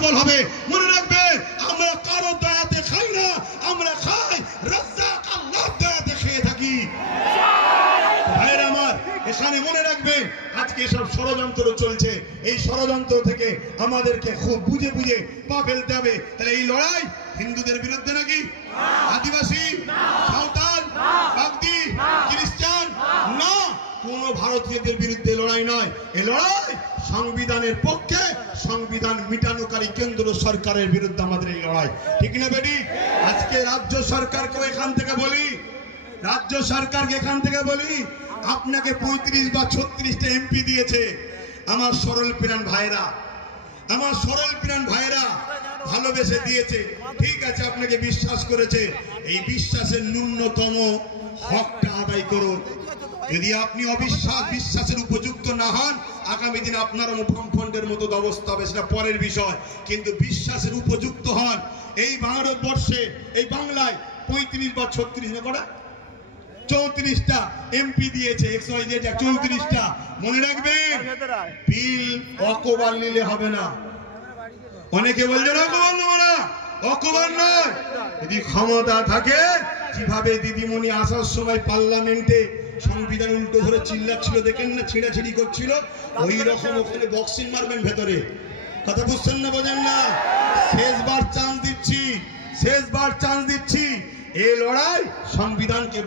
দুর্বল হবে। মনে রাখবে, আমরা কারো দয়াতে খাই না, আমরা খাই রাজ্জাক আল্লাহর দয়াতে খেয়ে থাকি। ভাইরা আমার, এখানে মনে রাখবেন, আজকে সব ষড়যন্ত্র চলছে, এই ষড়যন্ত্র থেকে আমাদেরকে খুব বুঝে বুঝে পা ফেলতে হবে। তাহলে এই লড়াই হিন্দুদের বিরুদ্ধে নাকি? আদিবাসী, সাঁওতাল, বাগদি, খ্রিস্টান না, কোন ভারতীয়দের বিরুদ্ধে লড়াই নয়। এই লড়াই সংবিধানের পক্ষে, সংবিধান মিটানোকারী কেন্দ্র সরকারের বিরুদ্ধে আমাদের এই লড়াই। ঠিক না বেটি? আজকে রাজ্য সরকারকে এখান থেকে বলি, রাজ্য সরকারকে এখান থেকে বলি, আপনাকে 35 বা 36টা এমপি দিয়েছে। আমার সরল প্রাণ ভাইরা, আমার সরল প্রাণ ভাইরা ভালোবেসে দিয়েছে, ঠিক আছে, আপনাকে বিশ্বাস করেছে। এই বিশ্বাসের ন্যূনতম হকটা আদায় করুন। যদি আপনি বিশ্বাসের উপযুক্ত না হন, আগামী দিনে আপনার বামফ্রন্টের মতো অবস্থা হবে, সেটা পরের বিষয়। কিন্তু বিশ্বাসের উপযুক্ত হন। এই ভারতবর্ষে, এই বাংলায় 35 বা 36 না করা 34টা এমপি দিয়েছে, 34টা। মনে রাখবেন, বিল অকবার নিলে হবে না। অনেকে বলছেন অকবার নেব না, অকবার নয়। যদি ক্ষমতা থাকে, যেভাবে দিদিমণি আসার সময় পার্লামেন্টে সংবিধান উল্টো ধরে চিল্লাচ্ছিল, দেখেন না, ছিঁড়াছিড়ি করছিল, ওই রকম ওখানে বক্সিং মারবেন ভেতরে। কথা বুঝছেন না, বোঝেন না? শেষবার চান্স দিচ্ছি, শেষবার চান্স দিচ্ছি। এই লড়াই সংবিধানকে